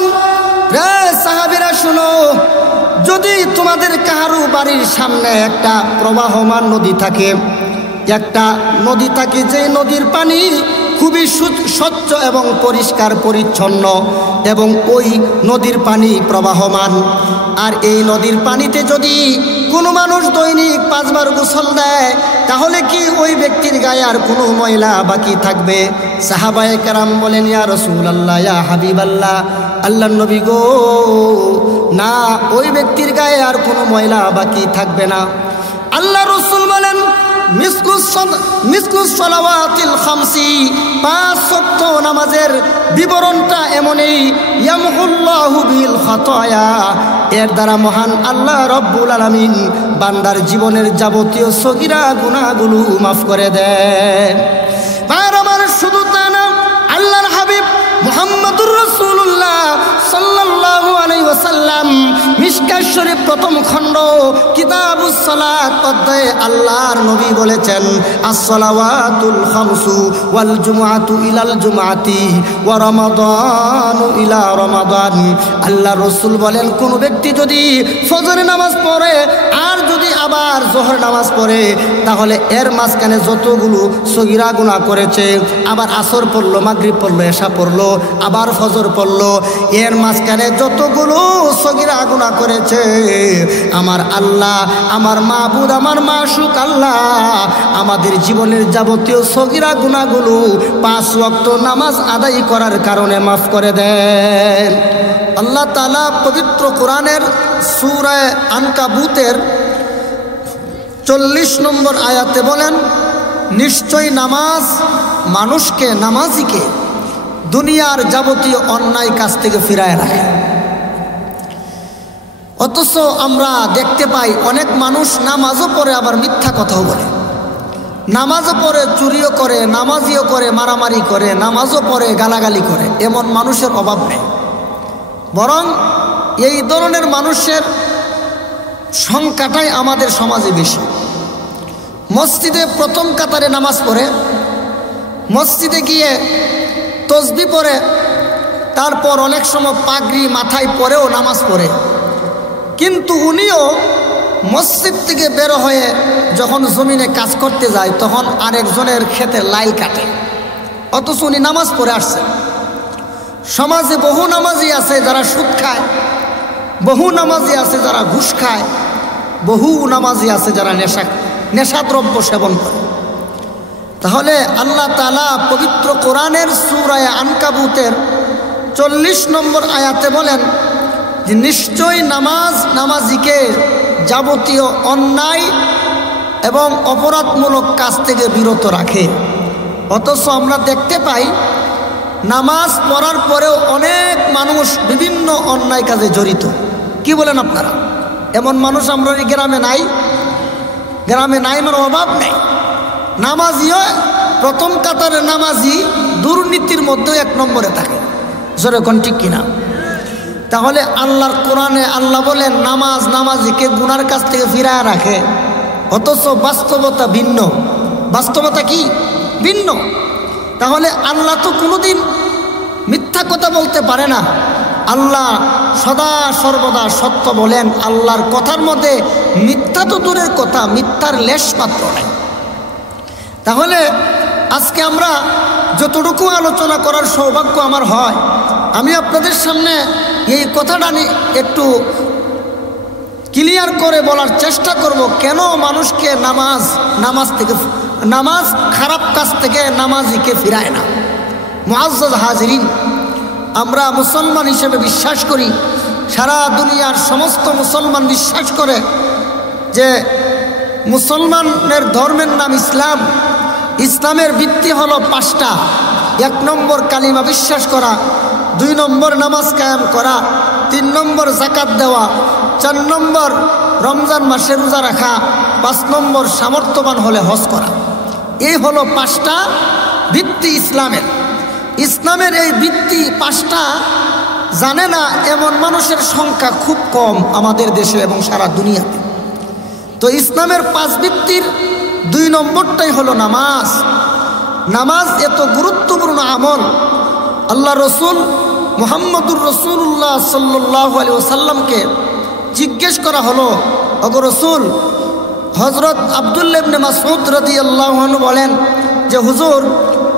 বলেন, রে সাহাবীরা শুনো, যদি তোমাদের কারো বাড়ির সামনে একটা প্রবাহমান নদী থাকে, একটা নদী থাকে, যে নদীর পানি খুবই স্বচ্ছ এবং পরিষ্কার পরিচ্ছন্ন, এবং ওই নদীর পানি প্রবাহমান, আর এই নদীর পানিতে যদি কোনো মানুষ দৈনিক 5 বার গোসল দেয়, তাহলে কি ওই ব্যক্তির গায়ে আর কোনো ময়লা বাকি থাকবে? সাহাবায়ে কেরাম বলেন, ইয়া রাসূলুল্লাহ, ইয়া হাবিবাল্লাহ, আল্লাহর নবী গো, না, ওই ব্যক্তির গায়ে আর কোনো ময়লা বাকি থাকবে না। আল্লাহ রাসূল বলেন, মিসলুস সালাওয়াতিল খামসি, 5 ওয়াক্ত নামাজের বিবরণটা এমনই, ইয়ামহুল্লাহু বিল খাতায়া, এর দ্বারা মহান আল্লাহ রব্বুল আলামিন বান্দার জীবনের যাবতীয় সগীরা গুনাহগুলো মাফ করে দেন। আর আমার শুধু তা না, আল্লাহর হাবিব মুহাম্মদুর রাসূলুল্লাহ সাল্লাল্লাহু আলাইহি ওয়াসাল্লাম মিশকাত শরীফ প্রথম খণ্ড কিতাবুস সালাত অধ্যায়ে আল্লাহর নবী বলেছেন, as-সালাওয়াতুল খামসু ওয়াল জুমআতু ইলাল জুমআতি ওয়া রমাদানু ইলা রমাদান। আল্লাহ রাসূল বলেন, কোন ব্যক্তি যদি ফজরের নামাজ পড়ে আর যদি আবার জোহর নামাজ পড়ে, তাহলে এর মাঝখানে যতগুলো সগীরা গুনাহ করেছে, আবার আসর পড়লো, মাগরিব পড়লো, এশা পড়লো, আবার ফজর পড়লো, এর মাঝখানে যতগুলো সগীরা গুনাহ করেছে, আমার আল্লাহ, আমার মাবুদ, আমার মাশুক আল্লাহ আমাদের জীবনের যাবতীয় সগীরা গুনাহগুলো 5 ওয়াক্ত নামাজ আদায় করার কারণে মাফ করে দেন। আল্লাহ তাআলা পবিত্র কোরআনের সূরা আনকাবুতের 40 নম্বর আয়াতে বলেন, নিশ্চয় নামাজ মানুষকে, নামাজিকে দুনিয়ার যাবতীয় অন্যায় কাজ থেকে ফিরায় রাখে। অথচ আমরা দেখতে পাই অনেক মানুষ নামাজও পড়ে আবার মিথ্যা কথাও বলে, নামাজও পড়ে চুরিও করে, নামাজিও করে মারামারি করে, নামাজও পড়ে গালাগালি করে, এমন মানুষের অভাব নেই। বরং এই ধরনের মানুষের সংখ্যাটাই আমাদের সমাজে বেশি। মসজিদে প্রথম কাতারে নামাজ পড়ে, মসজিদে গিয়ে তসবিহ পড়ে, তারপর অনেক সময় পাগড়ি মাথায় পরেও নামাজ পড়ে, কিন্তু উনিও মসজিদ থেকে বের হয়ে যখন জমিনে কাজ করতে যায়, তখন আরেকজনের ক্ষেতে লাইল কাটে, অথচ উনি নামাজ পড়ে আসছে। সমাজে বহু নামাজি আছে যারা সুদ খায়, বহু নামাজি আছে যারা ঘুষ খায়, বহু নামাজি আছে যারা নেশাদ্রব্য সেবন করে। তাহলে আল্লাহ তাআলা পবিত্র কোরআনের সূরা আনকাবুতের 40 নম্বর আয়াতে বলেন যে নিশ্চয় নামাজ নামাজিকে যাবতীয় অন্যায় এবং অপরাধমূলক কাজ থেকে বিরত রাখে। অথচ আমরা দেখতে পাই নামাজ পড়ার পরেও অনেক মানুষ বিভিন্ন অন্যায় কাজে জড়িত। কি বলেন আপনারা? এমন মানুষ আমরা গ্রামে নাই? গ্রামে নাই মানে অভাব নেই। নামাজিও প্রথম কাতারে নামাজি দুর্নীতির মধ্যে 1 নম্বরে থাকে, যেরকম ঠিক কিনা? তাহলে আল্লাহর কোরআনে আল্লাহ বলেন নামাজ নামাজিকে গুনার কাছ থেকে ফিরায় রাখে, অথচ বাস্তবতা ভিন্ন। বাস্তবতা কি? ভিন্ন। তাহলে আল্লাহ তো কোনোদিন মিথ্যা কথা বলতে পারে না। আল্লাহ সদা সর্বদা সত্য বলেন। আল্লাহর কথার মধ্যে মিথ্যা তো দূরের কথা, মিথ্যার লেশ মাত্র নেই। তাহলে আজকে আমরা যতটুকু আলোচনা করার সৌভাগ্য আমার হয়, আমি আপনাদের সামনে এই কথাটা একটু ক্লিয়ার করে বলার চেষ্টা করব, কেন মানুষকে নামাজ খারাপ কাজ থেকে নামাজিকে ফিরায় না। মুআজ্জাজ হাজিরিন, আমরা মুসলমান হিসেবে বিশ্বাস করি, সারা দুনিয়ার সমস্ত মুসলমান বিশ্বাস করে যে মুসলমানের ধর্মের নাম ইসলাম। ইসলামের ভিত্তি হলো 5টা। 1 নম্বর কালিমা বিশ্বাস করা, 2 নম্বর নামাজ কায়েম করা, 3 নম্বর যাকাত দেওয়া, 4 নম্বর রমজান মাসে রোজা রাখা, 5 নম্বর সামর্থ্যবান হলে হজ করা। এই হলো 5টা ভিত্তি ইসলামের। ইসলামের এই ভিত্তি 5টা জানে না এমন মানুষের সংখ্যা খুব কম আমাদের দেশে এবং সারা দুনিয়াতে। তো ইসলামের 5 ভিত্তির 2 নম্বরটাই হলো নামাজ। নামাজ এত গুরুত্বপূর্ণ আমল, আল্লাহ রসুল মুহাম্মদুর রাসূলুল্লাহ সাল্লাল্লাহু আলাইহি ওয়াসাল্লামকে জিজ্ঞেস করা হলো, ওগো রাসূল, হযরত আব্দুল্লাহ ইবনে মাসউদ রাদিয়াল্লাহু আনহু বলেন যে হুজুর,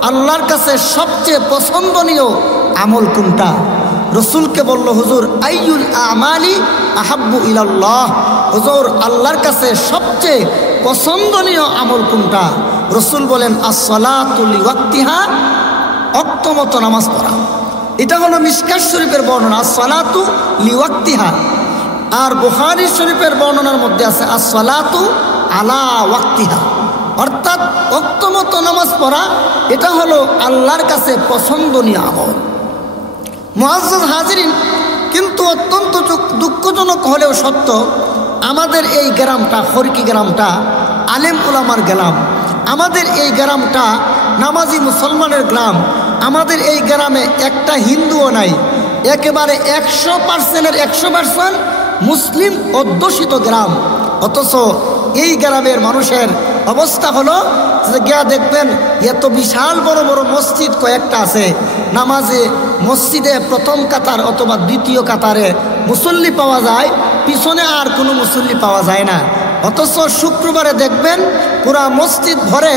আল্লাহর কাছে সবচেয়ে পছন্দনীয় আমল কোনটা? রসুলকে বলল, হুজুর, আইয়ুল আমালি আহাব্বু ইলাল্লাহ। হুজুর, আল্লাহর কাছে সবচেয়ে পছন্দনীয় আমল কোনটা? রসুল বলেন, as-সালাতু লিওয়াক্তিহা, ওয়াক্তমতো নামাজ পড়া। এটা হলো মিশকাত শরীফের বর্ণনা, as-সালাতু লিওয়াক্তিহা। আর বুখারী শরীফের বর্ণনার মধ্যে আছে as-সালাতু আলা ওয়াক্তিহা, অর্থাৎ ওয়াক্তমতো নামাজ পড়া। এটা হলো আল্লাহর কাছে পছন্দনীয় আমল। মুআজ্জাজ হাজিরিন, কিন্তু অত্যন্ত দুঃখজনক হলেও সত্য, আমাদের এই গ্রামটা, খড়কি গ্রামটা আলেম উলামার গ্রাম। আমাদের এই গ্রামটা নামাজি মুসলমানের গ্রাম। আমাদের এই গ্রামে একটা হিন্দুও নাই। একেবারে 100%-এর 100% মুসলিম অধ্যুষিত গ্রাম। অথচ এই গ্রামের মানুষের অবস্থা হলো যে গিয়া দেখবেন এত বিশাল বড় বড় মসজিদ কয়েকটা আছে, নামাজে মসজিদে প্রথম কাতার অথবা দ্বিতীয় কাতারে মুসল্লি পাওয়া যায়, পিছনে আর কোনো মুসল্লি পাওয়া যায় না। অথচ শুক্রবারে দেখবেন পুরা মসজিদ ভরে,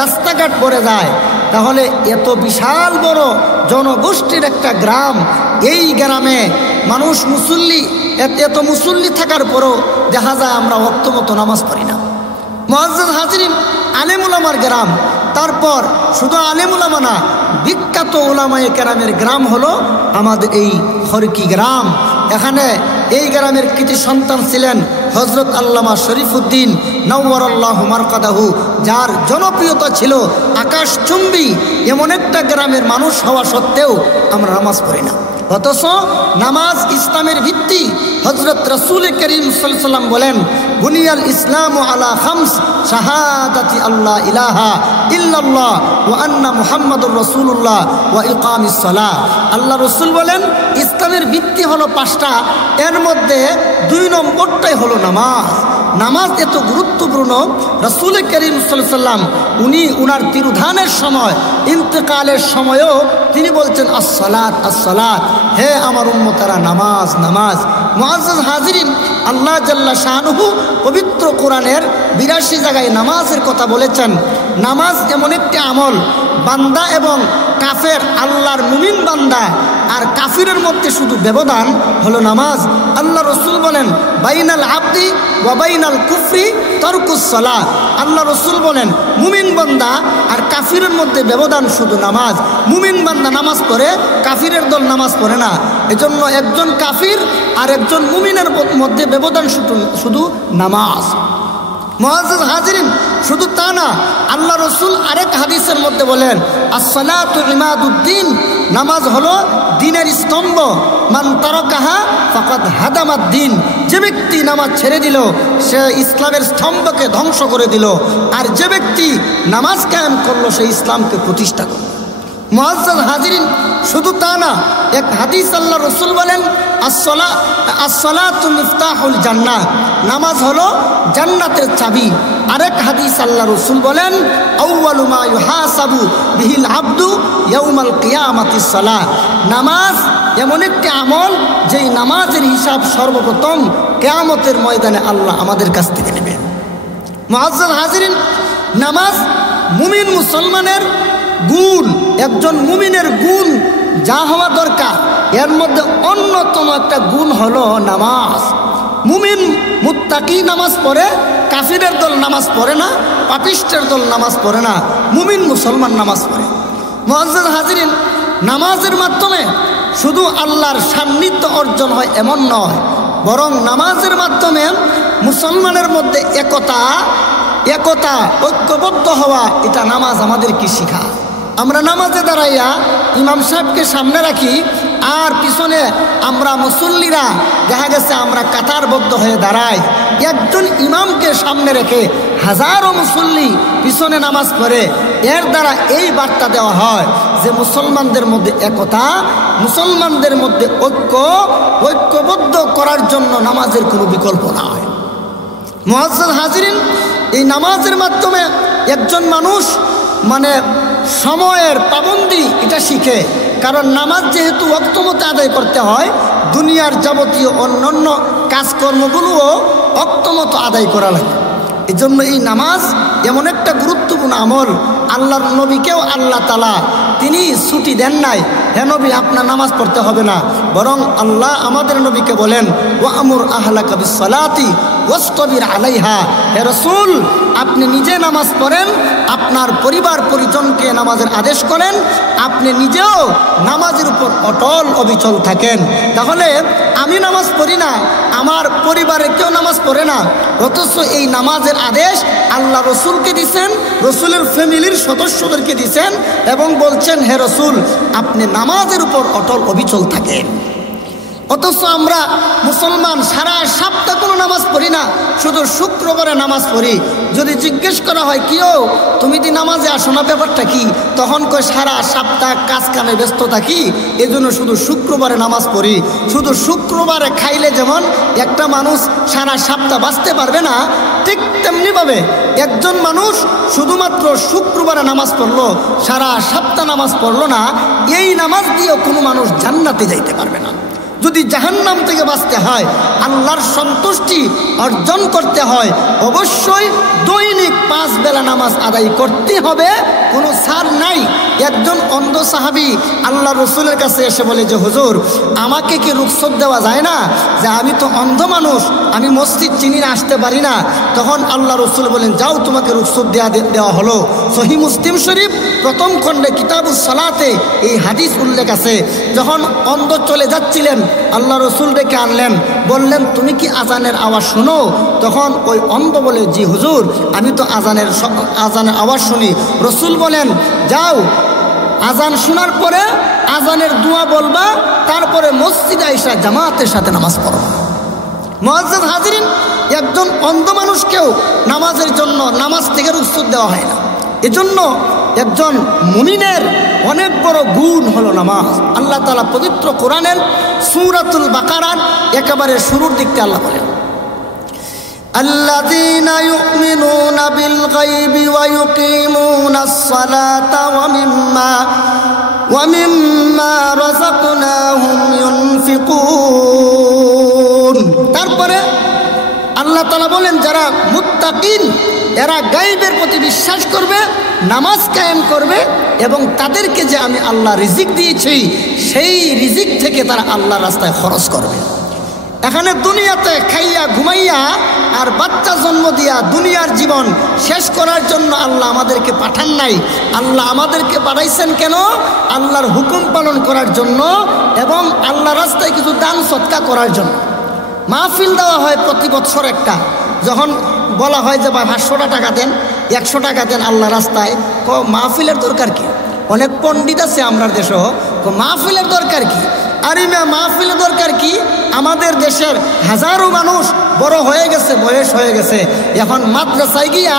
রাস্তাঘাট ভরে যায়। তাহলে এত বিশাল বড় জনগোষ্ঠীর একটা গ্রাম, এই গ্রামে মানুষ মুসল্লি, এত মুসল্লি থাকার পরও দেখা যায় আমরা ওয়াক্তমতো নামাজ পড়ি না। মুআজ্জাজ হাজিরিন, আলেম উলামার গ্রাম। তারপর শুধু আলেম উলামা না, বিখ্যাত উলামায়ে কেরামের গ্রাম হলো আমাদের এই খড়কি গ্রাম। এখানে এই গ্রামের কৃতি সন্তান ছিলেন হযরত আল্লামা শরীফউদ্দীন নওয়ারাল্লাহু মারকাদাহু, যার জনপ্রিয়তা ছিল আকাশচুম্বী। এমন একটা গ্রামের মানুষ হওয়া সত্ত্বেও আমরা নামাজ পড়ি না। অথচ নামাজ ইসলামের ভিত্তি। হযরত রাসূল করিম সাল্লাল্লাহু আলাইহি ওয়াসাল্লাম বলেন, বুনিয়াল ইসলামু আলা খামস, শাহাদাতি আল্লাহ ইলাহা ইল্লাল্লাহ ওয়া আন্না মুহাম্মাদুর রাসূলুল্লাহ ওয়া ইকামিস সালাহ। আল্লাহ রসুল বলেন, ইসলামের ভিত্তি হলো 5টা, এর মধ্যে 2 নম্বরটাই হলো নামাজ। নামাজ এত গুরুত্বপূর্ণ, রাসূল করিম সাল্লাল্লাহু আলাইহি ওয়াসাল্লাম উনি উনার তিরুধানের সময়, ইন্তেকালের সময়ও তিনি বলছেন, আসসালাত আসসালাত, হে আমার উম্মতেরা, নামাজ নামাজ। মুআজ্জাজ হাজিরিন, আল্লাহ জাল্লা শানুহু পবিত্র কোরআনের 82 জায়গায় নামাজের কথা বলেছেন। নামাজ এমন একটি আমল, বান্দা এবং কাফের, আল্লাহর মুমিন বান্দা আর কাফিরের মধ্যে শুধু ব্যবধান হলো নামাজ। আল্লাহ রসুল বলেন, বাইনাল আবদি ওয়া বাইনাল কুফরি তরকুস সালাহ। আল্লাহ রসুল বলেন, মুমিন বান্দা আর কাফিরের মধ্যে ব্যবধান শুধু নামাজ। মুমিন বান্দা নামাজ পড়ে, কাফিরের দল নামাজ পড়ে না। এজন্য একজন কাফির আর একজন মুমিনের মধ্যে ব্যবধান শুধু নামাজ। মুআজ্জাজ হাজিরিন, শুধু তা না, আল্লাহ রসুল আরেক হাদিসের মধ্যে বলেন, আসসালাতু ইমাদুদ্দিন, নামাজ হলো দ্বীনের স্তম্ভ। মান তারাকাহা ফাকাদ হাদামাদ দ্বীন, যে ব্যক্তি নামাজ ছেড়ে দিল সে ইসলামের স্তম্ভকে ধ্বংস করে দিল, আর যে ব্যক্তি নামাজ কায়েম করলো সে ইসলামকে প্রতিষ্ঠা করল। মুআজ্জাজ হাজিরিন, শুধু তা না, এক হাদিস আল্লাহ রসুল বলেন, আসসালাতু মিফতাহুল জান্নাহ, নামাজ হলো জান্নাতের চাবি। আরেক হাদিস আল্লাহ রসুল বলেন, আউয়ালু মা ইউহাসাবু বিহিল আবদু ইয়াউমাল কিয়ামাতিস সালাহ, নামাজ এমন একটি আমল যেই নামাজের হিসাব সর্বপ্রথম কিয়ামতের ময়দানে আল্লাহ আমাদের কাছ থেকে নেবেন। মুআজ্জাজ হাজিরিন, নামাজ মুমিন মুসলমানের গুণ, একজন মুমিনের গুণ যা হওয়া দরকার, এর মধ্যে অন্যতম একটা গুণ হলো নামাজ। মুমিন মুত্তাকি নামাজ পড়ে, কাফিরের দল নামাজ পড়ে না, পাপিষ্টের দল নামাজ পড়ে না, মুমিন মুসলমান নামাজ পড়ে। মুআজ্জাজ হাজিরিন, নামাজের মাধ্যমে শুধু আল্লাহর সান্নিধ্য অর্জন হয় এমন নয়, বরং নামাজের মাধ্যমে মুসলমানের মধ্যে একতা, ঐক্যবদ্ধ হওয়া, এটা নামাজ আমাদেরকে শেখায়। আমরা নামাজে দাঁড়াইয়া ইমাম সাহেবকে সামনে রাখি, আর পিছনে আমরা মুসল্লিরা দেখা গেছে আমরা কাতারবদ্ধ হয়ে দাঁড়াই। একজন ইমামকে সামনে রেখে হাজারো মুসল্লি পিছনে নামাজ পড়ে। এর দ্বারা এই বার্তা দেওয়া হয় যে মুসলমানদের মধ্যে একতা, মুসলমানদের মধ্যে ঐক্যবদ্ধ করার জন্য নামাজের কোনো বিকল্প নয়। মুআজ্জাজ হাজিরিন, এই নামাজের মাধ্যমে একজন মানুষ সময়ের পাবন্দি এটা শিখে। কারণ নামাজ যেহেতু ওয়াক্ত মতো আদায় করতে হয়, দুনিয়ার যাবতীয় অন্যান্য কাজকর্মগুলোও ওয়াক্ত মতো আদায় করা লাগে। এই জন্য এই নামাজ এমন একটা গুরুত্বপূর্ণ আমল, আল্লাহর নবীকেও আল্লাহ তাআলা তিনি ছুটি দেন নাই, হে নবী আপনার নামাজ পড়তে হবে না, বরং আল্লাহ আমাদের নবীকে বলেন ওয়ামুর আহলাকা বিসসালাতি ওয়াসতাবির আলাইহা, হে রাসূল আপনি নিজে নামাজ পড়েন, আপনার পরিবার পরিজনকে নামাজের আদেশ করেন, আপনি নিজেও নামাজের উপর অটল অবিচল থাকেন। তাহলে আমি নামাজ পড়ি না, আমার পরিবারের কেউ নামাজ পড়ে না, অথচ এই নামাজের আদেশ আল্লাহ রসুলকে দিছেন, রসুলের ফ্যামিলির সদস্যদেরকে দিছেন এবং বলছেন হে রসুল আপনি নামাজের উপর অটল অবিচল থাকেন। অথচ আমরা মুসলমান সারা সপ্তাহ কোনো নামাজ পড়ি না, শুধু শুক্রবারে নামাজ পড়ি। যদি জিজ্ঞেস করা হয় কিও তুমি কি নামাজে আসো না, ব্যাপারটা কি, তখন কই সারা সপ্তাহ কাজ কামে ব্যস্ত থাকি, এজন্য শুধু শুক্রবারে নামাজ পড়ি। শুধু শুক্রবারে খাইলে যেমন একটা মানুষ সারা সপ্তাহ বাঁচতে পারবে না, ঠিক তেমনিভাবে একজন মানুষ শুধুমাত্র শুক্রবারে নামাজ পড়লো, সারা সপ্তাহ নামাজ পড়লো না, এই নামাজ দিয়েও কোনো মানুষ জান্নাতে যাইতে পারবে না। যদি জাহান্নাম থেকে বাঁচতে হয়, আল্লাহর সন্তুষ্টি অর্জন করতে হয়, অবশ্যই দৈনিক 5 বেলা নামাজ আদায় করতে হবে, কোনো ছাড় নাই। একজন অন্ধ সাহাবী আল্লাহ রসুলের কাছে এসে বলে যে হুজুর আমাকে কি রুখসত দেওয়া যায় না, যে আমি তো অন্ধ মানুষ, আমি মসজিদ চিনি না, আসতে পারি না। তখন আল্লাহ রসুল বলেন যাও তোমাকে রুখসত দেওয়া হলো। সহিহ মুসলিম শরীফ প্রথম খণ্ডে কিতাবুস সালাতে এই হাদিস উল্লেখ আছে। যখন অন্ধ চলে যাচ্ছিলেন আল্লাহ রসুল ডেকে আনলেন, বললেন তুমি কি আজানের আওয়াজ শোনো? তখন ওই অন্ধ বলে জি হুজুর আমি তো আজানের আওয়াজ শুনি। রসুল বলেন যাও আজান শোনার পরে আজানের দোয়া বলবা, তারপরে মসজিদে আইসা জামাতের সাথে নামাজ পড়বা। মুআজ্জাজ হাজিরিন, একজন অন্ধ মানুষকেও নামাজের জন্য নামাজ থেকে রুখসত দেওয়া হয় না। এজন্য একজন মুমিনের অনেক বড় গুণ হলো নামাজ। আল্লাহ তাআলা পবিত্র কোরআনের সূরাতুল বাকারার একেবারে শুরুর দিকতে আল্লাহ বলেন الذين يؤمنون بالغيب ويقيمون الصلاة ومما رزقناهم ينفقون। তারপরে আল্লাহ তাআলা বলেন যারা মুত্তাকিন এরা গায়বের প্রতি বিশ্বাস করবে, নামাজ কায়েম করবে এবং তাদেরকে যে আমি আল্লাহ রিজিক দিয়েছি সেই রিজিক থেকে তারা আল্লাহর রাস্তায় খরচ করবে। এখানে দুনিয়াতে খাইয়া ঘুমাইয়া আর বাচ্চা জন্ম দিয়া দুনিয়ার জীবন শেষ করার জন্য আল্লাহ আমাদেরকে পাঠান নাই। আল্লাহ আমাদেরকে পাঠাইছেন কেন? আল্লাহর হুকুম পালন করার জন্য এবং আল্লাহ রাস্তায় কিছু দান সৎকা করার জন্য। মাহফিল দেওয়া হয় প্রতি বছর একটা, যখন বলা হয় যে ভাই 500 টাকা দেন, 100 টাকা দেন আল্লাহ রাস্তায়, মাহফিলের দরকার কি? অনেক পণ্ডিত আছে আমরা দেশও, মাহফিলের দরকার কি? আরে মাহফিলের দরকার কি? আমাদের দেশের হাজারো মানুষ বড় হয়ে গেছে, বয়স হয়ে গেছে, এখন মাদ্রাসায় গিয়া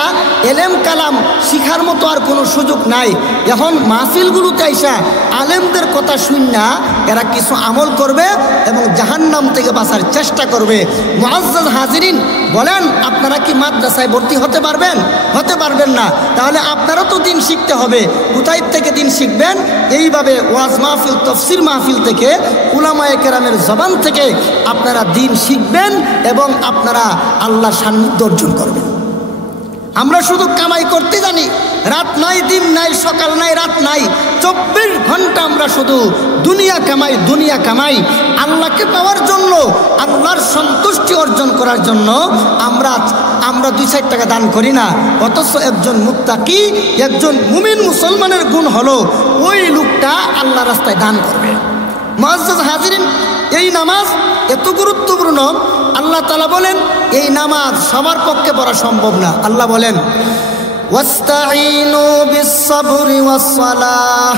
এলেম কালাম শিখার মতো আর কোনো সুযোগ নাই। এখন মাহফিলগুলোতে আইসা আলেমদের কথা শুননা এরা কিছু আমল করবে এবং জাহান্নাম থেকে বাঁচার চেষ্টা করবে। মুআজ্জাজ হাজিরিন, বলেন আপনারা কি মাদ্রাসায় ভর্তি হতে পারবেন? হতে পারবেন না। তাহলে আপনারও তো দিন শিখতে হবে। কোথায় থেকে দিন শিখবেন? এইভাবে ওয়াজ মাহফিল, তাফসীর মাহফিল থেকে, উলামায়ে কেরামের জবান থেকে আপনারা দিন শিখবেন এবং আপনারা আল্লাহর সান্নিধ্য অর্জন করবেন। আমরা শুধু কামাই করতে জানি, রাত নাই দিন নাই, সকাল নাই রাত নাই, 24 ঘন্টা আমরা শুধু দুনিয়া কামাই, দুনিয়া কামাই। আল্লাহকে পাওয়ার জন্য, আল্লাহর সন্তুষ্টি অর্জন করার জন্য আমরা 2-4 টাকা দান করি না। অথচ একজন মুত্তাকি, একজন মুমিন মুসলমানের গুণ হলো ওই লোকটা আল্লাহ রাস্তায় দান করবে। মুআজ্জাজ হাজিরিন, এই নামাজ এত গুরুত্বপূর্ণ। আল্লাহ তাআলা বলেন এই নামাজ সবার পক্ষে পড়া সম্ভব না। আল্লাহ বলেন ওয়াস্তাঈনু বিস-সাবরি ওয়াস-সালাহ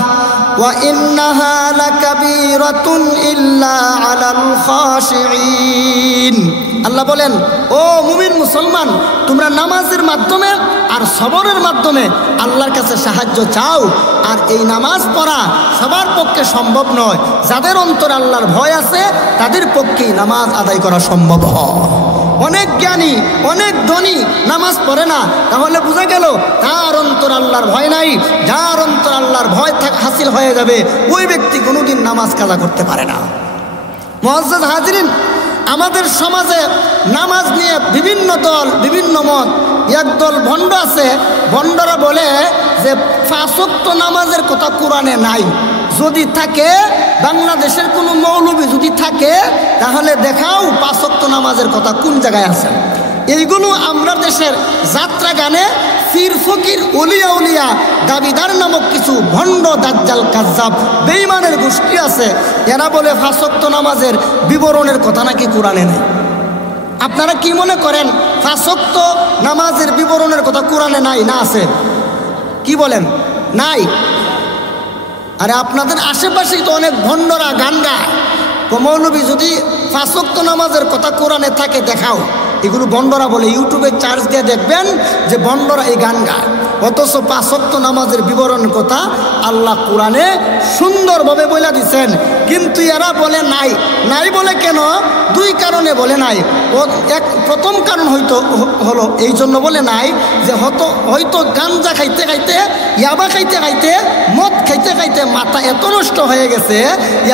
ওয়া ইন্নাহা লাকাবীরাতুন ইল্লা আলাল খাশিঈন। আল্লাহ বলেন ও মুমিন মুসলমান, তোমরা নামাজের মাধ্যমে আর সবরের মাধ্যমে আল্লাহর কাছে সাহায্য চাও। আর এই নামাজ পড়া সবার পক্ষে সম্ভব নয়। যাদের অন্তরে আল্লাহর ভয় আছে তাদের পক্ষেই নামাজ আদায় করা সম্ভব হয়। অনেক জ্ঞানী, অনেক ধনী, নামাজ পড়ে না, তাহলে বোঝা গেল তার অন্তর আল্লাহর ভয় নাই। যার অন্তর আল্লাহর ভয় হাসিল হয়ে যাবে ওই ব্যক্তি কোনোদিন নামাজ কাজা করতে পারে না। মুআজ্জাজ হাজিরিন, আমাদের সমাজে নামাজ নিয়ে বিভিন্ন দল, বিভিন্ন মত। একদল ভণ্ড আছে, ভণ্ডরা বলে যে 5 ওয়াক্ত নামাজের কথা কোরআনে নাই। যদি থাকে, বাংলাদেশের কোনো মৌলবী যদি থাকে, তাহলে দেখাও 5 ওয়াক্ত নামাজের কথা কোন জায়গায় আছে। এইগুলো আমরা দেশের যাত্রা গানে পীর ফকির ওলিয়া উলিয়া দাবিদার নামক কিছু ভণ্ড দাজ্জাল কাজ্জাব বেঈমানের গোষ্ঠী আছে। এরা বলে 5 ওয়াক্ত নামাজের বিবরণের কথা নাকি কোরআনে নেই। আপনারা কি মনে করেন 5 ওয়াক্ত নামাজের বিবরণের কথা কোরআনে নাই না আছে? কি বলেন? নাই? আরে আপনাদের আশেপাশেই তো অনেক ভণ্ডরা গান গায়। মৌলবী যদি 5 ওয়াক্ত নামাজের কথা কোরআনে থাকে দেখাও। এগুলো ভণ্ডরা বলে, ইউটিউবে চার্জ দিয়ে দেখবেন যে ভণ্ডরা এই গান গায়। অথচ 5 ওয়াক্ত নামাজের বিবরণের কথা আল্লাহ কোরআনে সুন্দরভাবে বলে দিচ্ছেন, কিন্তু এরা বলে নাই। নাই বলে কেন? 2 কারণে বলে নাই। প্রথম কারণ হলো এই জন্য বলে নাই যে হয়তো গাঞ্জা খাইতে খাইতে, ইয়াবা খাইতে খাইতে, মদ খাইতে খাইতে মাথা এত নষ্ট হয়ে গেছে,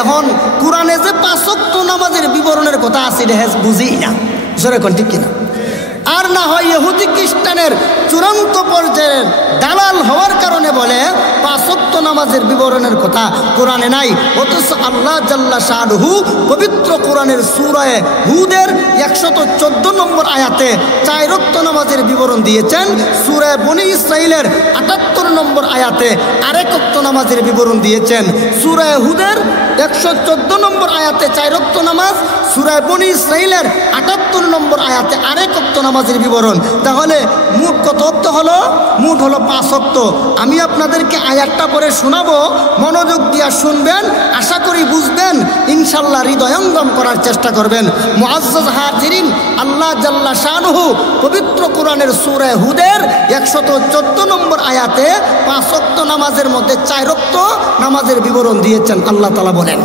এখন কোরআনে যে 5 ওয়াক্ত নামাজের বিবরণের কথা আছে এটা বুঝি না। সেরকম ঠিক কিনা? আর না হয় ইহুদি খ্রিস্টানের চূড়ান্ত পর্যায়ের দালাল হওয়ার কারণে বলে 5 ওয়াক্ত নামাজের বিবরণের কথা কোরআনে নাই। অথচ আল্লাহ জাল্লা শানুহু পবিত্র কোরআনের সূরা হুদের 114 নম্বর আয়াতে 4 ওয়াক্ত নামাজের বিবরণ দিয়েছেন। সূরা বনী ইসরাইলের 78 নম্বর আয়াতে আরেক ওয়াক্ত নামাজের বিবরণ দিয়েছেন। সূরা হুদের 114 নম্বর আয়াতে 4 ওয়াক্ত নামাজ, সূরা বনী ইসরাইলের 78 নম্বর আয়াতে আরেক ওয়াক্ত নামাজের বিবরণ। তাহলে মোট কত ওয়াক্ত হলো? মোট হলো 5 ওয়াক্ত। আমি আপনাদেরকে আয়াতটা পরে শোনাবো, মনোযোগ দিয়ে শুনবেন, আশা করি বুঝবেন, ইনশাল্লাহ হৃদয়ঙ্গম করার চেষ্টা করবেন। মুআজ্জাজ হাজিরিন, আল্লাহ জাল্লা শানুহু পবিত্র কোরআনের সূরা হুদের 114 নম্বর আয়াতে 5 ওয়াক্ত নামাজের মধ্যে 4 ওয়াক্ত নামাজের বিবরণ দিয়েছেন। আল্লাহ তাআলা বলেন,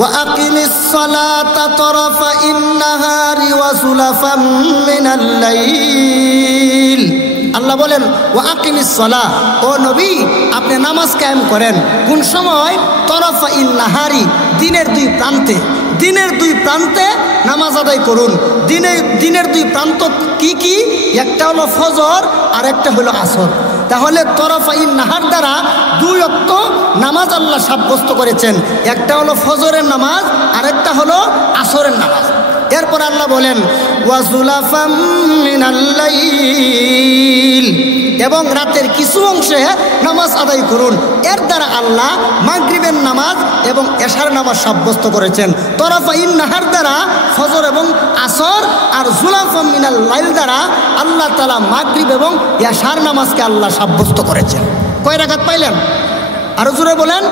وَأَقِمِ الصَّلَاةَ طَرَفَيِ النَّهَارِ وَزُلَفًا مِّنَ اللَّيْلِ। আল্লাহ বলেন ওয়াকিমিস সালাহ, ও নবী আপনি নামাজ কায়েম করেন। কোন সময়? তরফাইন নাহারি, দিনের 2 প্রান্তে। দিনের 2 প্রান্তে নামাজ আদায় করুন। দিনের 2 প্রান্ত কি কি? একটা হলো ফজর আর একটা হলো আসর। তাহলে তরফাইন নাহার দ্বারা 2 ওয়াক্ত নামাজ আল্লাহ সাব্যস্ত করেছেন। একটা হলো ফজরের নামাজ আর একটা হলো আসরের নামাজ। এরপর আল্লাহ বলেন ওয়াজুলাফাম মিনাল লাইল, এবং রাতের কিছু অংশে নামাজ আদায় করুন। এর দ্বারা আল্লাহ মাগরিবের নামাজ এবং এশার নামাজ সাব্যস্ত করেছেন। তরফাইন নাহার দ্বারা ফজর এবং আসর, আর জুলাফাম মিনাল লাইল দ্বারা আল্লাহ তাআলা মাগরিব এবং এশার নামাজকে আল্লাহ সাব্যস্ত করেছেন। কয় রাকাত পাইলেন? আরো জোরে বলেন।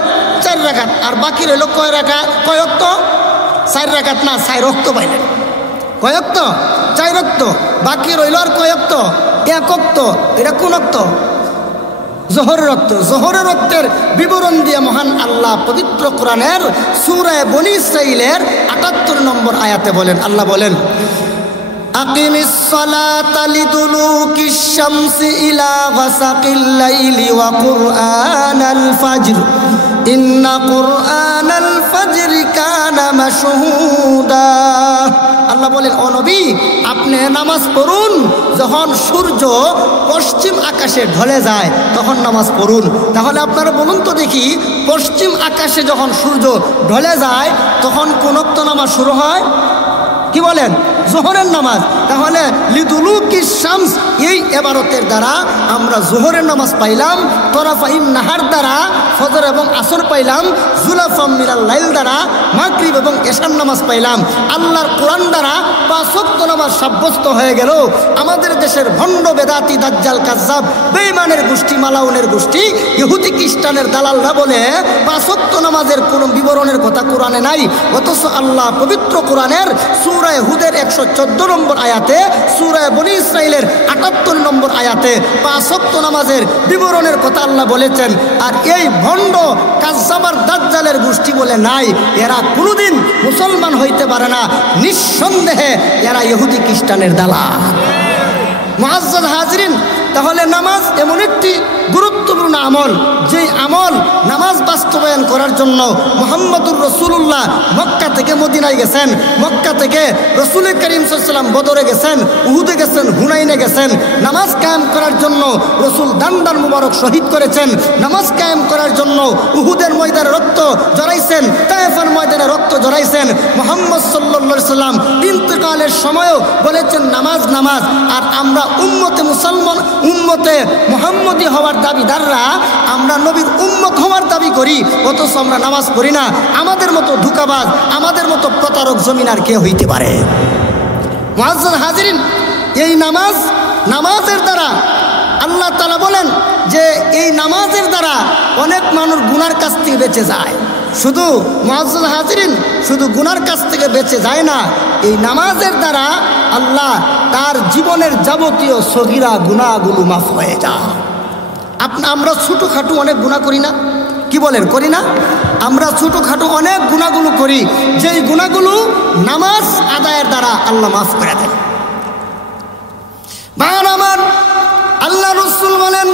4 রাকাত। আর বাকি রইল কয় রাকাত? কয় ওয়াক্ত? 4 রাকাত না, 4 ওয়াক্ত পাইলেন। কয় ওয়াক্ত? 4 ওয়াক্ত। বাকি রইল আর কয় ওয়াক্ত? 1 ওয়াক্ত। এটা কোন ওয়াক্ত? জোহরের ওয়াক্ত। জোহরের ওয়াক্তের বিবরণ দিয়ে মহান আল্লাহ পবিত্র কোরআনের সূরা বনী ইসরাইলের 78 নম্বর আয়াতে বলেন, আল্লাহ বলেন আকিমিস সালাতা লিদুলুকিশ শামসি ইলা গাসাকিল লাইলি ওয়া কুরআনাল ফাজর ইন্না কুরআনাল ফাজরি কানা মাশহুদা। আল্লাহ বলেন ও নবী আপনি নামাজ পড়ুন, যখন সূর্য পশ্চিম আকাশে ঢলে যায় তখন নামাজ পড়ুন। তাহলে আপনারা বলুন তো দেখি, পশ্চিম আকাশে যখন সূর্য ঢলে যায় তখন কোন ওয়াক্ত নামাজ শুরু হয়? কি বলেন? জোহরের নামাজ। তাহলে লিদুলুকিশ শামস এই ইবারতের দ্বারা আমরা জোহরের নামাজ পাইলাম, তরফাইন নাহার দ্বারা ফজর এবং আসর পাইলাম, জুলাফাম মিনাল লাইল দ্বারা মাগরিব এবং এশার নামাজ পাইলাম। আল্লাহর কোরআন দ্বারা 5 ওয়াক্ত নামাজ সাব্যস্ত হয়ে গেল। আমাদের দেশের ভণ্ড বেদাতি দাজ্জাল কাজ্জাব বেঈমানের গোষ্ঠী, মালাউনের গোষ্ঠী, ইহুদি খ্রিস্টানের দালালরা বলে 5 ওয়াক্ত নামাজ নামাজের কোনো বিবরণের কথা কোরআনে নাই, অথচ আল্লাহ পবিত্র কোরআনের সূরা হুদের 114 নম্বর আয়াতে, সূরা বনী ইসরাইলের 78 নম্বর আয়াতে 5 ওয়াক্ত নামাজের বিবরণের কথা আল্লাহ বলেছেন। আর এই ভণ্ড কাজ্জাবার দাজ্জালের গোষ্ঠী বলে নাই, এরা কোনোদিন মুসলমান হইতে পারে না, নিঃসন্দেহে এরা ইহুদি খ্রিস্টানের দালাল। মুআজ্জাজ হাজরিন, তাহলে নামাজ এমন একটি গুরুত্বপূর্ণ আমল, যেই আমল নামাজ বাস্তবায়ন করার জন্য মুহাম্মদুর রাসূলুল্লাহ মক্কা থেকে মদিনায় গেছেন, মক্কা থেকে রাসূল করিম সাল্লাল্লাহু আলাইহি ওয়াসাল্লাম বদরে গেছেন, উহুদে গেছেন, হুনাইনে গেছেন। নামাজ কায়েম করার জন্য রাসূল দান মুবারক শহীদ করেছেন। নামাজ কায়েম করার জন্য উহুদের ময়দানে রক্ত জড়াইছেন, তায়েফের ময়দানে রক্ত জড়াইছেন। মুহাম্মদ সাল্লাল্লাহু আলাইহি ওয়াসাল্লাম ইন্তেকালের সময়ও বলেছেন নামাজ নামাজ। আর আমরা উম্মতে মুসলমান, উম্মতে মুহাম্মদী হওয়ার দাবিদাররা আমরা নবীর উম্মত হওয়ার দাবি করি, অথচ আমরা নামাজ পড়ি না। আমাদের মতো ধোঁকাবাজ, আমাদের মতো প্রতারক জমিন আর কে হইতে পারে? মুআজ্জাজ হাজিরিন, এই নামাজের দ্বারা আল্লাহ তাআলা বলেন যে এই নামাজের দ্বারা অনেক মানুষ গুনার কাছ থেকে বেঁচে যায়। শুধু মুআজ্জাজ হাজিরিন, শুধু গুনার কাছ থেকে বেঁচে যায় না, এই নামাজের দ্বারা আল্লাহ তার জীবনের যাবতীয় সগীরা গুনাহগুলো মাফ হয়ে যায়। আমরা ছোটোখাটো অনেক গুনাহ করি না? কি বলেন, করি না? আমরা ছোটোখাটো অনেক গুনাহগুলো করি, যেই গুনাহগুলো নামাজ আদায়ের দ্বারা আল্লাহ মাফ করে দেন। ভাইরা আমার, আল্লাহ রাসূল বলেন,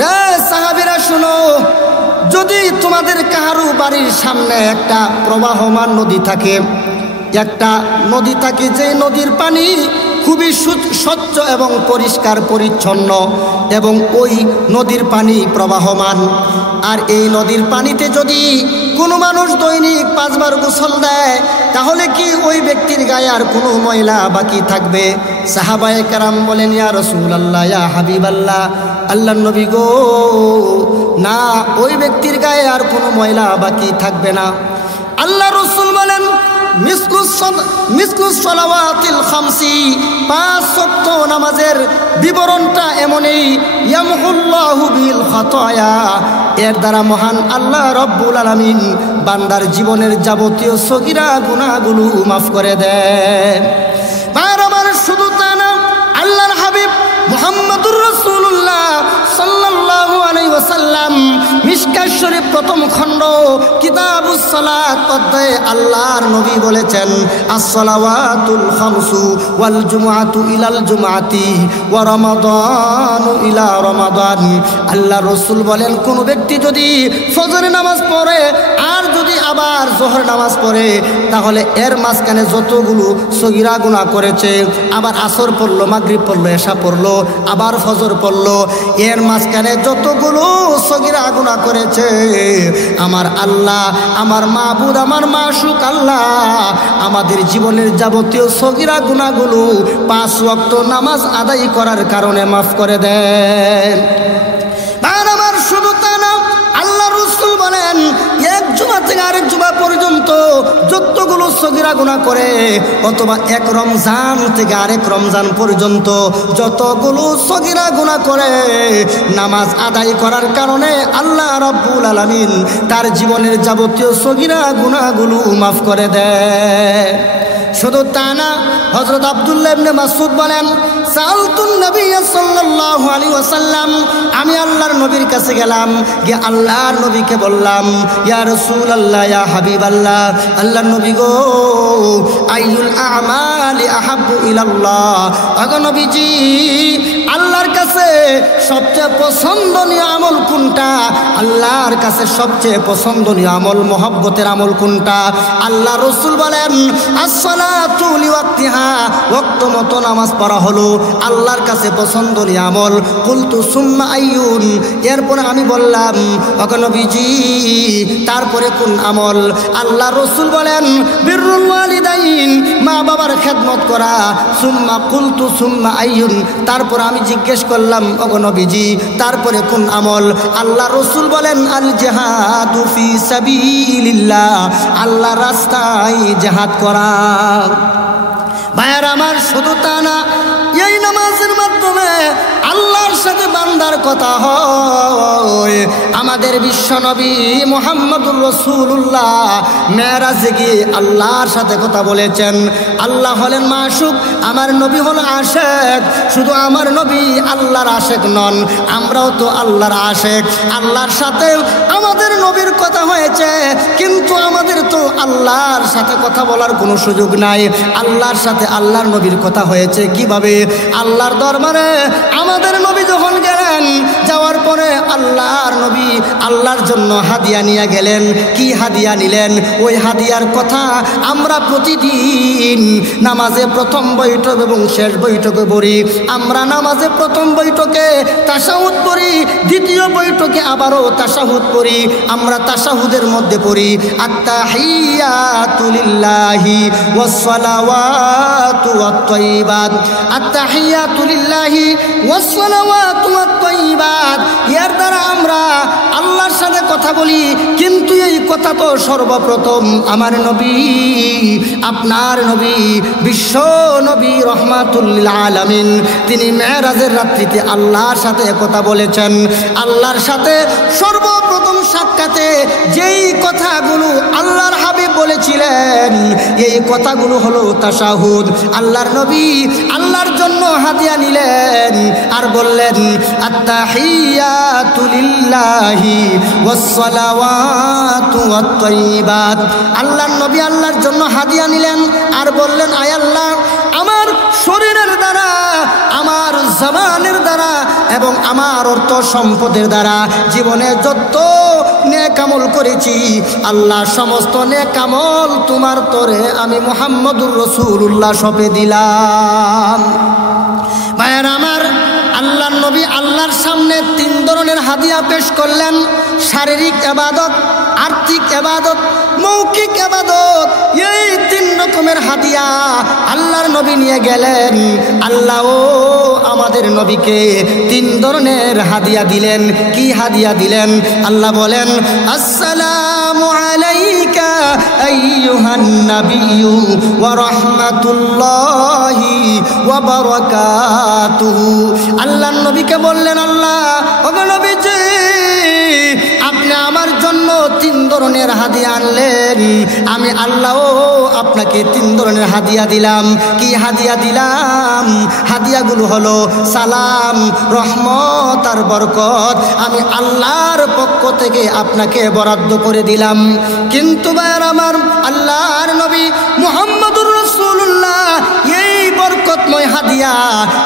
হে সাহাবীরা শোনো, যদি তোমাদের কারো বাড়ির সামনে একটা প্রবাহমান নদী থাকে, একটা নদী থাকে, যে নদীর পানি খুবই স্বচ্ছ এবং পরিষ্কার পরিচ্ছন্ন, এবং ওই নদীর পানি প্রবাহমান, আর এই নদীর পানিতে যদি কোনো মানুষ দৈনিক 5 বার গোসল দেয়, তাহলে কি ওই ব্যক্তির গায়ে আর কোনো ময়লা বাকি থাকবে? সাহাবায়ে কেরাম বলেন, ইয়া রাসূলুল্লাহ, ইয়া হাবিবাল্লাহ, আল্লাহর নবী গো, না, ওই ব্যক্তির গায়ে আর কোনো ময়লা বাকি থাকবে না। আল্লাহ রাসূল বলেন, মিসলুস সালাওয়াতিল খামসি, 5 ওয়াক্ত নামাজের বিবরণটা এমনই, ইয়ামহুল্লাহু বিল খাতায়া, এর দ্বারা মহান আল্লাহ রব্বুল আলামিন বান্দার জীবনের যাবতীয় সগীরা গুনাহগুলো মাফ করে দেন। আর আমার শুধু তা না, আল্লাহর হাবিব মুহাম্মদুর রাসূলুল্লাহ সাল্লাল্লাহু আলাইহি ওয়াসাল্লাম মিশকাত শরীফ প্রথম খণ্ড কিতাবুস সালাত অধ্যায়ে আল্লাহর নবী বলেছেন, as-সালাওয়াতুল খামসু ওয়াল জুমআতু ইলাল জুমআতি ওয়া রমাদানু ইলা রমাদান। আল্লাহ রাসূল বলেন, কোন ব্যক্তি যদি ফজরের নামাজ পড়ে আর যদি আবার জোহর নামাজ পড়ে, তাহলে এর মাঝখানে যতগুলো সগীরা গুনাহ করেছে, আবার আসর পড়লো, মাগরিব পড়লো, এশা পড়লো, আবার ফজর পড়লো, এর মাঝখানে যতগুলো সগীরা গুনাহ করেছে, আমার আল্লাহ, আমার মাবুদ, আমার মাশুক আল্লাহ আমাদের জীবনের যাবতীয় সগীরা গুনাহগুলো 5 ওয়াক্ত নামাজ আদায় করার কারণে মাফ করে দেন। আর আমার শুধু তা না, আল্লাহ রাসূল বলেন, এক জুমা থেকে আরেক জুমা পর্যন্ত যতগুলো সগীরা গুনাহ করে, অথবা এক রমজান থেকে আরেক রমজান পর্যন্ত যতগুলো সগীরা গুনাহ করে, নামাজ আদায় করার কারণে আল্লাহ রাব্বুল আলামিন তার জীবনের যাবতীয় সগীরা গুনাহগুলো মাফ করে দেয়। শুধু তা না, হযরত আব্দুল্লাহ ইবনে মাসউদ বলেন, সালতুন নবী সাল্লাল্লাহু আলাইহি ওয়াসাল্লাম, আমি আল্লাহর নবীর কাছে গেলাম, গিয়ে আল্লাহর নবীকে বললাম, ইয়া রাসূলুল্লাহ, ইয়া হাবিবাল্লাহ, আল্লাহর নবী গো, আইয়ুল আমালি আহাব্বু ইলাল্লাহ, আগো নবীজি, আল্লাহর কাছে সবচেয়ে পছন্দনীয় আমল কোনটা? আল্লাহর কাছে সবচেয়ে পছন্দনীয় আমল, মহব্বতের আমল কোনটা? আল্লাহ রাসূল বলেন, আসসালাতু লিওয়াক্তিহা, ওয়াক্ত মতো নামাজ পড়া হলো আল্লাহর কাছে পছন্দনীয় আমল। কুলতু সুম্মা আইয়ুন, এরপরে আমি বললাম, ওগো নবীজি, তারপরে কোন আমল? আল্লাহ রাসূল বলেন, বিররুল ওয়ালিদাইন, মা বাবার খেদমত করা। সুম্মা কুলতু সুম্মা আইয়ুন, তারপর আমি জিজ্ঞেস করলাম, ওগো নবীজি, তারপরে কোন আমল? আল্লাহ রাসূল বলেন, আল জিহাদু ফি সাবিলিল্লাহ, আল্লাহর রাস্তায় জিহাদ করা। ভাইয়ার আমার, শুধু তা না, এই নামাজের মাধ্যমে আল্লাহ আল্লাহর সাথে বান্দার কথা হয়। আমাদের বিশ্বনবী মুহাম্মদুর রাসূলুল্লাহ মেরাজে গিয়ে আল্লাহর সাথে কথা বলেছেন। আল্লাহ হলেন মাশুক, আমার নবী হল আশেক। শুধু আমার নবী আল্লাহর আশেক নন, আমরাও তো আল্লাহর আশেক। আল্লাহর সাথে আমাদের নবীর কথা হয়েছে, কিন্তু আমাদের তো আল্লাহর সাথে কথা বলার কোনো সুযোগ নাই। আল্লাহর সাথে আল্লাহর নবীর কথা হয়েছে কিভাবে? আল্লাহর দরবারে আমাদের নবী যখন গেলেন, যাওয়ার পরে আল্লাহর নবী আল্লাহর জন্য হাদিয়া নিয়ে গেলেন। কি হাদিয়া নিলেন? ওই হাদিয়ার কথা আমরা প্রতিদিন নামাজে প্রথম বৈঠক এবং শেষ বৈঠকে পড়ি। আমরা নামাজে প্রথম বৈঠকে তাশাহুদ পড়ি, দ্বিতীয় বৈঠকে আবারও তাশাহুদ পড়ি। আমরা তাশাহুদের মধ্যে পড়ি আত্তাহিয়াতু লিল্লাহি ওয়াসসালাওয়াতু ওয়াত-তাইয়্যিবাত, আত্তাহিয়াতু লিল্লাহি ওয়াসসালাওয়াতু ওয়াত-তাইয়্যিবাত। এর দ্বারা আমরা আল্লাহর সাথে কথা বলি, কিন্তু এই কথা তো সর্বপ্রথম আমার নবী, আপনার নবী, বিশ্ব নবী রহমাতুল লিল আলামিন, তিনি মেরাজের রাত্রিতে আল্লাহর সাথে কথা বলেছেন। আল্লাহর সাথে সর্বপ্রথম সাক্ষাতে যেই কথাগুলো আল্লাহর হাবিব বলেছিলেন, এই কথাগুলো হলো তাশাহুদ। আল্লাহর নবী আল্লাহর জন্য হাদিয়া নিলেন আর বললেন আত্তাহিয়াতু লিল্লাহি ওয়াসসালাওয়াতু ওয়াত-তাইয়্যিবাত। আল্লাহর নবী আল্লাহর জন্য হাদিয়া নিলেন আর বললেন, আয় আল্লাহ, আমার শরীরের দ্বারা, আমার জবানের দ্বারা এবং আমার অর্থ সম্পদের দ্বারা জীবনে যত নেক আমল করেছি, আল্লাহ সমস্ত নেক আমল তোমার তরে আমি মুহাম্মদুর রাসূলুল্লাহ সঁপে দিলাম। ভাইয়ের আমার, আল্লাহর নবী আল্লাহর সামনে তিন ধরনের হাদিয়া পেশ করলেন। শারীরিক ইবাদত, আর্থিক ইবাদত, মৌখিক ইবাদত। এই তিন রকমের হাদিয়া আল্লাহর নবী নিয়ে গেলেন। আল্লাহও আমাদের নবীকে তিন ধরনের হাদিয়া দিলেন। কি হাদিয়া দিলেন? আল্লাহ বলেন, আসসালামু আলাইকা আইয়ুহান নাবিয়্যু ওয়া রাহমাতুল্লাহি ওয়া বারাকাতুহু। আল্লাহর নবীকে বললেন, আল্লাহ, ওগো নবীজি, আপনি আমার জন্য তিন ধরনের হাদিয়া আনলেন, আমি আল্লাহও আপনাকে তিন ধরনের হাদিয়া দিলাম। কি হাদিয়া দিলাম? হাদিয়াগুলো হলো সালাম, রহমত আর বরকত। আমি আল্লাহর পক্ষ থেকে আপনাকে বরাদ্দ করে দিলাম। কিন্তু ভাইয়ার আমার, আল্লাহর নবী মুহাম্মদুর রাসূলুল্লাহ এই বরকতময় হাদিয়া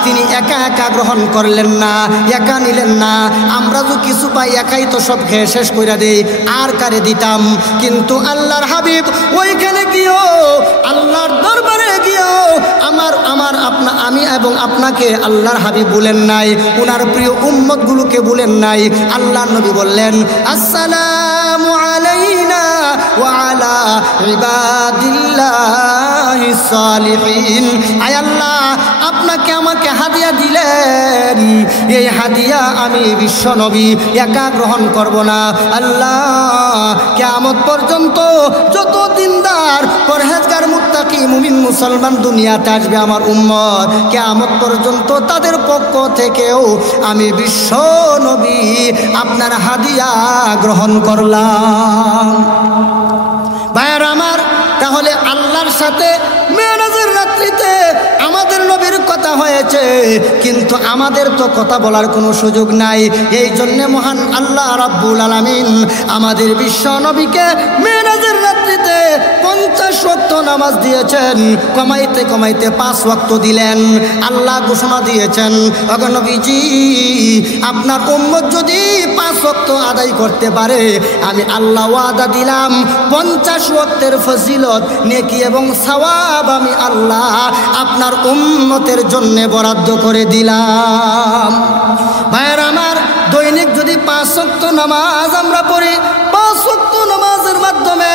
তিনি একা একা গ্রহণ করলেন না, একা নিলেন না। আমরা তো কিছু পাই, একাই তো সব খেয়ে শেষ করে দেই, আর কারে দিতাম? কিন্তু আল্লাহর হাবিব ওইখানে গিয়েও, আল্লাহর দরবারে গিয়েও আমি এবং আপনাকে আল্লাহর হাবিব বলেন নাই, ওনার প্রিয় উম্মতগুলোকে বলেন নাই। আল্লাহর নবী বললেন, আসসালামু আলাইনা ওয়া আলা ইবাদিল্লাহিস সালিহিন। আয় আল্লাহ, আপনাকে আমাকে হাদিয়া দিলেন, এই হাদিয়া আমি বিশ্ব নবী একা গ্রহণ করব না। আল্লাহ, কিয়ামত পর্যন্ত যত দিনদার, পরহেজগার, মুত্তাকি, মুমিন, মুসলমান দুনিয়াতে আসবে আমার উম্মত, কিয়ামত পর্যন্ত তাদের পক্ষ থেকেও আমি বিশ্ব নবী আপনার হাদিয়া গ্রহণ করলাম। ভাইয়ার আমার, তাহলে আল্লাহর সাথে মেরাজের রাত্রিতে আমাদের নবীর কথা হয়েছে, কিন্তু আমাদের তো কথা বলার কোনো সুযোগ নাই। এই জন্যে মহান আল্লাহ রাব্বুল আলামিন আমাদের বিশ্ব নবীকে মেরাজের রাত্রিতে 50 ওয়াক্ত নামাজ দিয়েছেন। কমাইতে কমাইতে 5 ওয়াক্ত দিলেন। আল্লাহ ঘোষণা দিয়েছেন, ওগো নবীজি, আপনার উম্মত যদি 5 ওয়াক্ত আদায় করতে পারে, আমি আল্লাহ ওয়াদা দিলাম 50 ওয়াক্তের ফজিলত, নেকি এবং সওয়াব আমি আল্লাহ আপনার উম্মতের জন্য বরাদ্দ করে দিলাম। ভাইয়ের আমার, দৈনিক যদি 5 ওয়াক্ত নামাজ আমরা পড়ি, 5 ওয়াক্ত নামাজের মাধ্যমে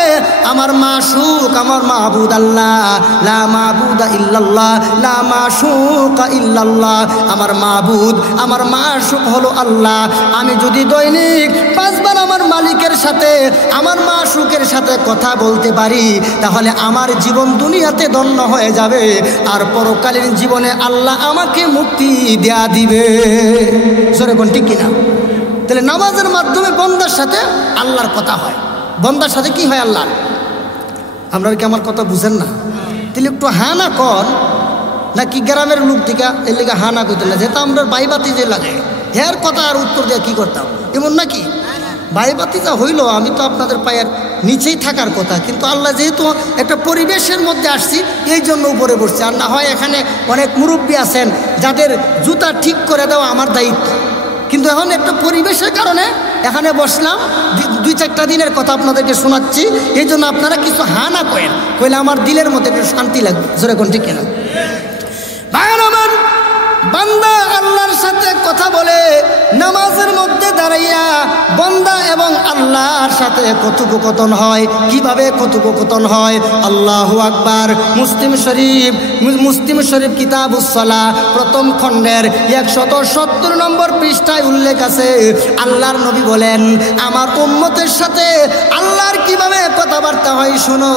আমার আমার মাশুক আমার মাহবুদ আল্লাহ, লা মাবুদা ইল্লাল্লাহ, লা মাশুকা ইল্লাল্লাহ। আমার মাহবুদ আমার মাশুক হলো আল্লাহ। আমি যদি দৈনিক 5 বার আমার মালিকের সাথে আমার মাশুকের সাথে কথা বলতে পারি, তাহলে আমার জীবন দুনিয়াতে ধন্য হয়ে যাবে, আর পরকালীন জীবনে আল্লাহ আমাকে মুক্তি দেয়া দিবে। জোরে কোন ঠিক কিনা? তাহলে নামাজের মাধ্যমে বান্দার সাথে আল্লাহর কথা হয়। বান্দার সাথে কি হয় আল্লাহর? আপনারা কি আমার কথা বুঝেন না? তাহলে একটু হ্যাঁ না কর, নাকি গ্রামের লোক থেকে এর লিগে হ্যাঁ না করতে না, যেহেতু আমরা বাইবাতি যে লাগে হ্যার কথা আর উত্তর দিয়ে কী করতাম, এমন নাকি? বাইবাতি যা হইল, আমি তো আপনাদের পায়ের নিচেই থাকার কথা, কিন্তু আল্লাহ যেহেতু একটা পরিবেশের মধ্যে আসছি এই জন্য উপরে বসছে। আর না হয় এখানে অনেক মুরব্বী আছেন যাদের জুতা ঠিক করে দেওয়া আমার দায়িত্ব, কিন্তু এখন একটা পরিবেশের কারণে এখানে বসলাম, 2-4টা দিনের কথা আপনাদেরকে শোনাচ্ছি, এই জন্য আপনারা কিছু হা না করেন, কইলে আমার দিলের মধ্যে একটু শান্তি লাগবে। জোরে কোন ঠিক কিনা? ভাইয়ের আমার, বান্দা আল্লাহর সাথে কথা বলে নামাজের মধ্যে দাঁড়াইয়া বান্দা এবং আল্লাহর সাথে কথোপকথন হয়। কিভাবে কথোপকথন হয়? আল্লাহু আকবার। মুসলিম শরীফ কিতাবুস সালাহ প্রথম খণ্ডের 170 নম্বর পৃষ্ঠায় উল্লেখ আছে, আল্লাহর নবী বলেন, আমার উম্মতের সাথে আল্লাহর কিভাবে কথাবার্তা হয় শোনো।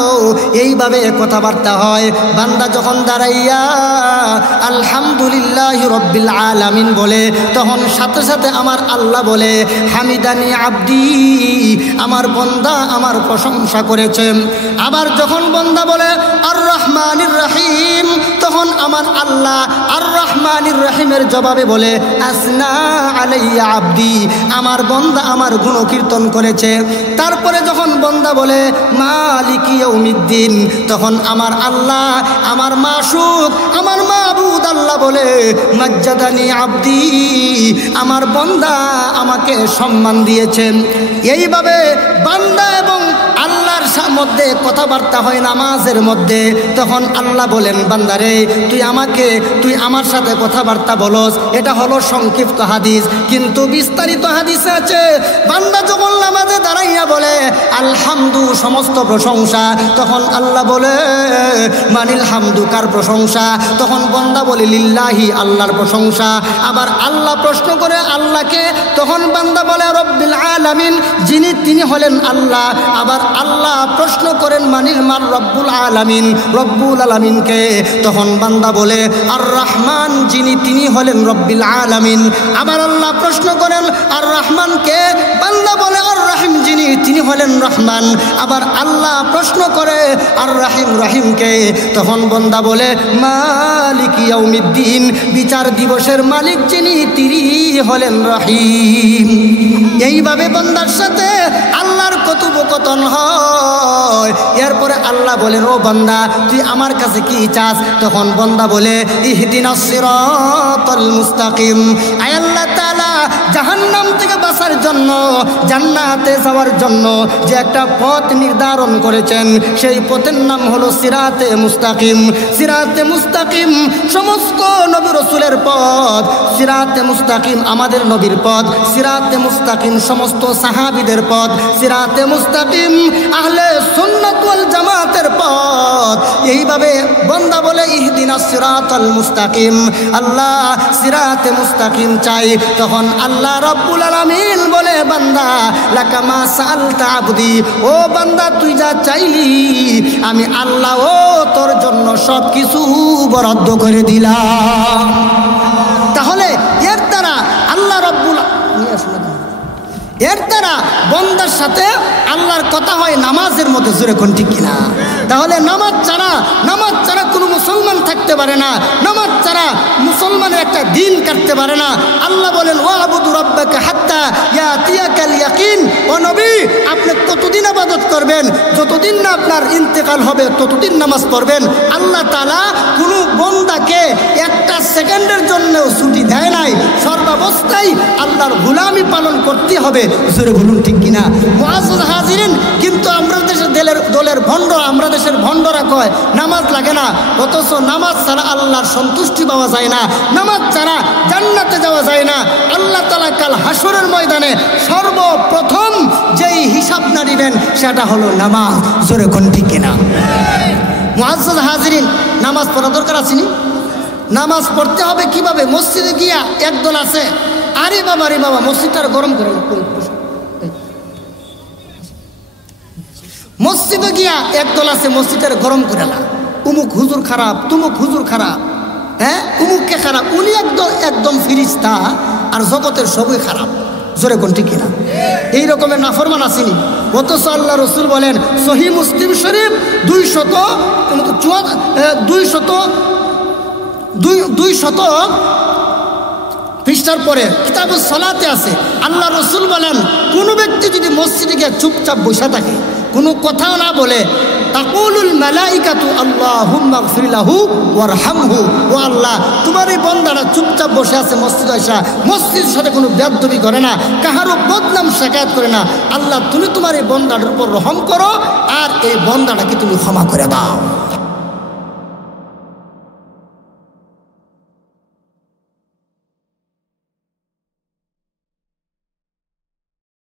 এইভাবে কথাবার্তা হয়, বান্দা যখন দাঁড়াইয়া আলহামদুলিল্লাহ রব্বিল আলামিন বলে, তখন সাথে সাথে আমার আল্লাহ বলে, হামিদানি আব্দি, আমার বান্দা আমার প্রশংসা করেছেন। আবার যখন বান্দা বলে আর রহমানির রহিম, তখন আমার আল্লাহ আর রহমানির রহিমের জবাবে বলে, আসনা আলাইয়া আব্দি, আমার বান্দা আমার গুণকীর্তন করেছে। তারপরে যখন বান্দা বলে মালিকি ইয়াউমিদ্দিন, তখন আমার আল্লাহ আমার মাশুক আমার মাবুদ আল্লাহ বলে, মাজ্জাদানি আব্দি, আমার বান্দা আমাকে সম্মান দিয়েছেন। এইভাবে বান্দা এবং আল্লাহর মধ্যে কথাবার্তা হয় নামাজের মধ্যে। তখন আল্লাহ বলেন, বান্দারে তুই আমার সাথে কথাবার্তা বলস। এটা হলো সংক্ষিপ্ত হাদিস, কিন্তু বিস্তারিত হাদিসে আছে, বান্দা যখন নামাজে দাঁড়াইয়া বলে আলহামদু, সমস্ত প্রশংসা, তখন আল্লাহ বলে মানিল হামদু, কার প্রশংসা? তখন বান্দা বলে লিল্লাহি, আল্লাহর প্রশংসা। আবার আল্লাহ প্রশ্ন করে আল্লাহকে, তখন বান্দা বলে রব্বিল আলামিন, যিনি তিনি হলেন আল্লাহ। আবার আল্লাহ প্রশ্ন করেন মানিল মার রব্বুল আলামিন, রব্বুল আলামিনকে। তখন বান্দা বলে আর রহমান, যিনি তিনি হলেন রব্বিল আলামিন। আবার আল্লাহ প্রশ্ন করেন আর রহমানকে, বান্দা বলে আর রহিম, যিনি তিনি হলেন রহমান। আবার আল্লাহ প্রশ্ন করে আর রহিম, রহিমকে। তখন বান্দা বলে মালিক ইয়াউমিদ্দিন, বিচার দিবসের মালিক যিনি তিনি হলেন রহিম। এইভাবে বান্দার সাথে আল্লাহর কথোপকথন হয়। এরপরে আল্লাহ বলেন, ও বান্দা তুই আমার কাছে কি চাস? তখন বান্দা বলে ইহদিনাস সিরাতাল মুস্তাকিম, আয় আল্লাহ তাআলা জাহান্নাম থেকে বাঁচার জন্য, জান্নাতে যাওয়ার জন্য যে একটা পথ নির্ধারণ করেছেন, সেই পথের নাম হলো সিরাতে মুস্তাকিম। সিরাতে মুস্তাকিম সমস্ত নবী রাসূলের পথ, সিরাতে মুস্তাকিম আমাদের নবীর পথ, সিরাতে মুস্তাকিম সমস্ত সাহাবীদের পথ, সিরাতে মুস্তাকিম আহলে সুন্নাত ওয়াল জামাতের পথ। এইভাবে বান্দা বলে ইহদিনাস সিরাতাল মুস্তাকিম, আল্লাহ সিরাতে মুস্তাকিম চাই। তখন আল্লাহ রব্বুল আলামিন বলে, বান্দা লাকা মা সাআলতা আবদি, ও বান্দা তুই যা চাইলি আমি আল্লাহ ও তোর জন্য সব কিছু বরাদ্দ করে দিলাম। তাহলে এর দ্বারা আল্লাহ রব্বুল, এর দ্বারা বান্দার সাথে আল্লাহর কথা হয় নামাজের মধ্যে। জোরে কোন ঠিক কিনা? তাহলে নামাজ ছাড়া কোনো মুসলমান থাকতে পারে না, নামাজ ছাড়া মুসলমানের একটা দিন কাটতে পারে না। আল্লাহ বলেন ওয়াবুদু রাব্বাকা হাত্তা ইয়াতিয়াকাল ইয়াকিন, ও নবী আপনি কতদিন ইবাদত করবেন? যতদিন না আপনার ইন্তেকাল হবে ততদিন নামাজ পড়বেন। আল্লাহ তাআলা কোনো বান্দাকে একটা সেকেন্ডের জন্যও ছুটি দেয় নাই, সর্বাবস্থায় আল্লাহর গোলামি পালন করতে হবে। জোরে বলুন ঠিক কিনা? মুআজ্জাজ হাজিরিন, কিন্তু আমরা দেশের দলের দলের ভণ্ড, আমরা দেশের ভণ্ডরা কয় নামাজ লাগে না, অথচ নামাজ ছাড়া আল্লাহর সন্তুষ্টি পাওয়া যায় না, নামাজ ছাড়া জান্নাতে যাওয়া যায় না। আল্লাহ তাআলা কাল হাসরের ময়দানে সর্বপ্রথম যেই হিসাব নাড়িবেন সেটা হলো নামাজ। জোরে কোন ঠিক কিনা? মুআজ্জাজ হাজিরিন, নামাজ পড়া দরকার আসেনি? নামাজ পড়তে হবে কিভাবে? মসজিদে গিয়া একদল আছে, আরে বাবা রে বাবা মসজিদটা গরম করে, মসজিদে গিয়া একদল আছে মসজিদের গরম করে না, উমুক হুজুর খারাপ, তুমুক হুজুর খারাপ, হ্যাঁ উমুককে খারাপ, উনি একদম ফিরিস্তা আর জগতের সবই খারাপ। জোরে কোন ঠিক কিনা? এই রকমের নাফরমান আসেনি। অথচ আল্লাহ রসুল বলেন সহিহ মুসলিম শরীফ 200 পৃষ্ঠার পরে কিতাবুস সালাতে আছে, আল্লাহ রসুল বলেন কোনো ব্যক্তি যদি মসজিদে গিয়ে চুপচাপ বসে থাকে, কোনো কথাও না বলে, তাকুলুল মালাইকাতু আল্লাহুম্মা গফির লাহু ওয়ারহামহু, ও আল্লাহ তোমার এই বান্দাটা চুপচাপ বসে আছে মসজিদে এসে, মসজিদের সাথে কোনো বেয়াদবি করে না, কাহারও বদনাম শিকায়ত করে না, আল্লাহ তুমি তোমার এই বান্দাটার উপর রহম করো আর এই বান্দাটাকে তুমি ক্ষমা করে দাও।